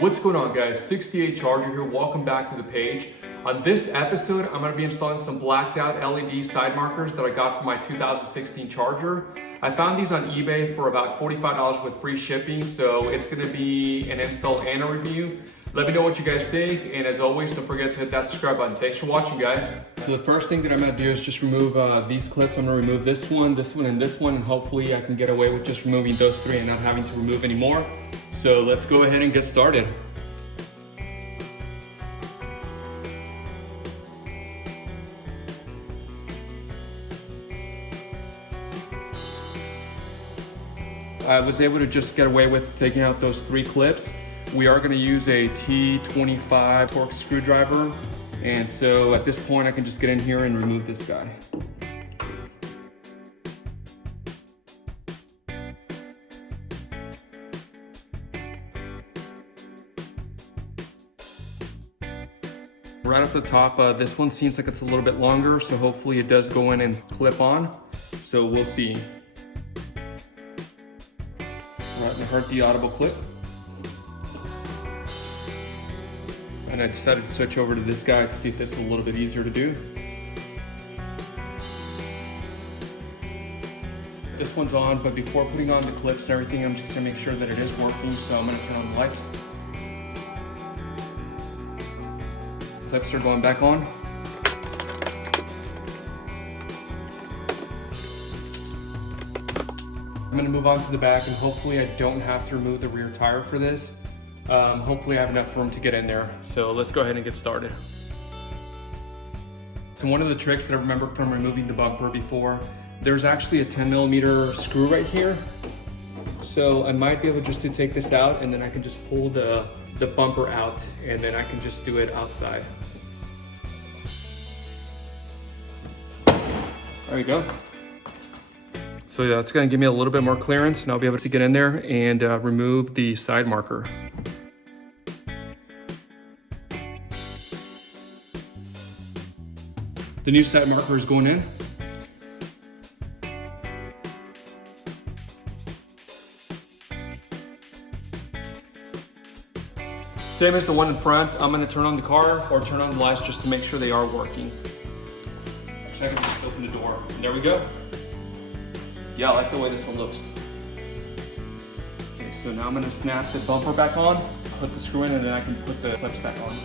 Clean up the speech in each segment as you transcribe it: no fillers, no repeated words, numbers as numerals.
What's going on, guys? 68 Charger here. Welcome back to the page. On this episode, I'm going to be installing some blacked out LED side markers that I got from my 2016 Charger. I found these on eBay for about $45 with free shipping, so it's going to be an install and a review. Let me know what you guys think, and as always, don't forget to hit that subscribe button. Thanks for watching, guys. So the first thing that I'm going to do is just remove these clips. I'm going to remove this one, and this one, and hopefully I can get away with just removing those three and not having to remove any more. So let's go ahead and get started. I was able to just get away with taking out those three clips. We are going to use a T25 Torx Screwdriver, and so at this point I can just get in here and remove this guy. Right off the top, this one seems like it's a little bit longer, so hopefully it does go in and clip on. So we'll see. Right, I heard the audible clip. And I decided to switch over to this guy to see if this is a little bit easier to do. This one's on, but before putting on the clips and everything, I'm just gonna make sure that it is working, so I'm gonna turn on the lights. Clips are going back on. I'm gonna move on to the back, and hopefully I don't have to remove the rear tire for this. Hopefully I have enough room to get in there. So let's go ahead and get started. So one of the tricks that I remember from removing the bumper before, there's actually a 10mm screw right here. So I might be able just to take this out, and then I can just pull the bumper out, and then I can just do it outside. There we go. So yeah, it's gonna give me a little bit more clearance, and I'll be able to get in there and remove the side marker. The new side marker is going in. Same as the one in front, I'm gonna turn on the car or turn on the lights just to make sure they are working. Actually, I can just open the door. And there we go. Yeah, I like the way this one looks. Okay, so now I'm gonna snap the bumper back on, put the screw in, and then I can put the clips back on.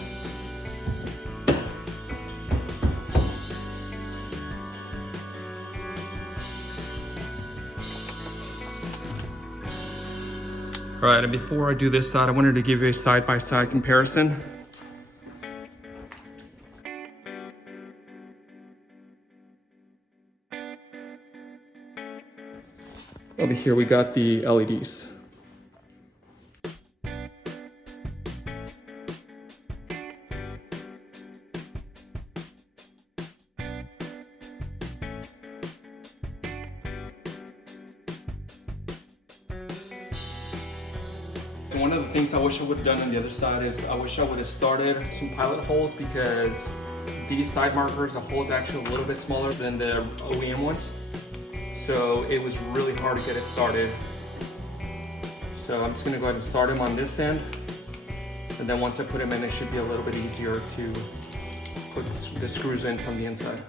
All right, and before I do this side, I wanted to give you a side-by-side comparison. Over here, we got the LEDs. One of the things I wish I would have done on the other side is I wish I would have started some pilot holes, because these side markers, the hole's actually a little bit smaller than the OEM ones. So it was really hard to get it started. So I'm just gonna go ahead and start them on this end. And then once I put them in, it should be a little bit easier to put the screws in from the inside.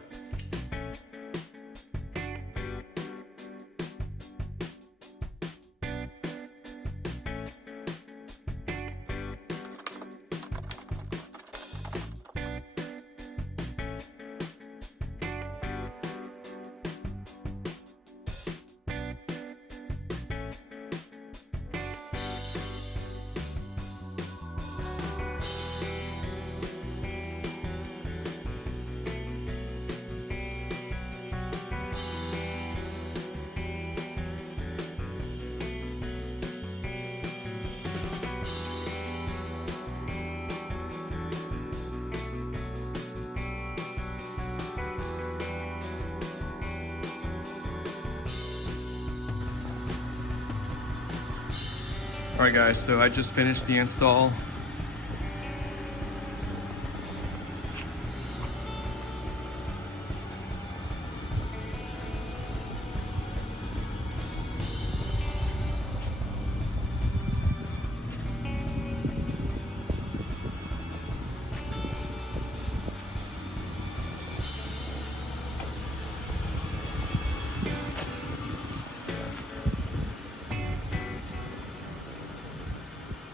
All right guys, so I just finished the install.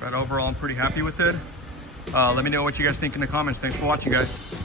But overall, I'm pretty happy with it. Let me know what you guys think in the comments. Thanks for watching, guys.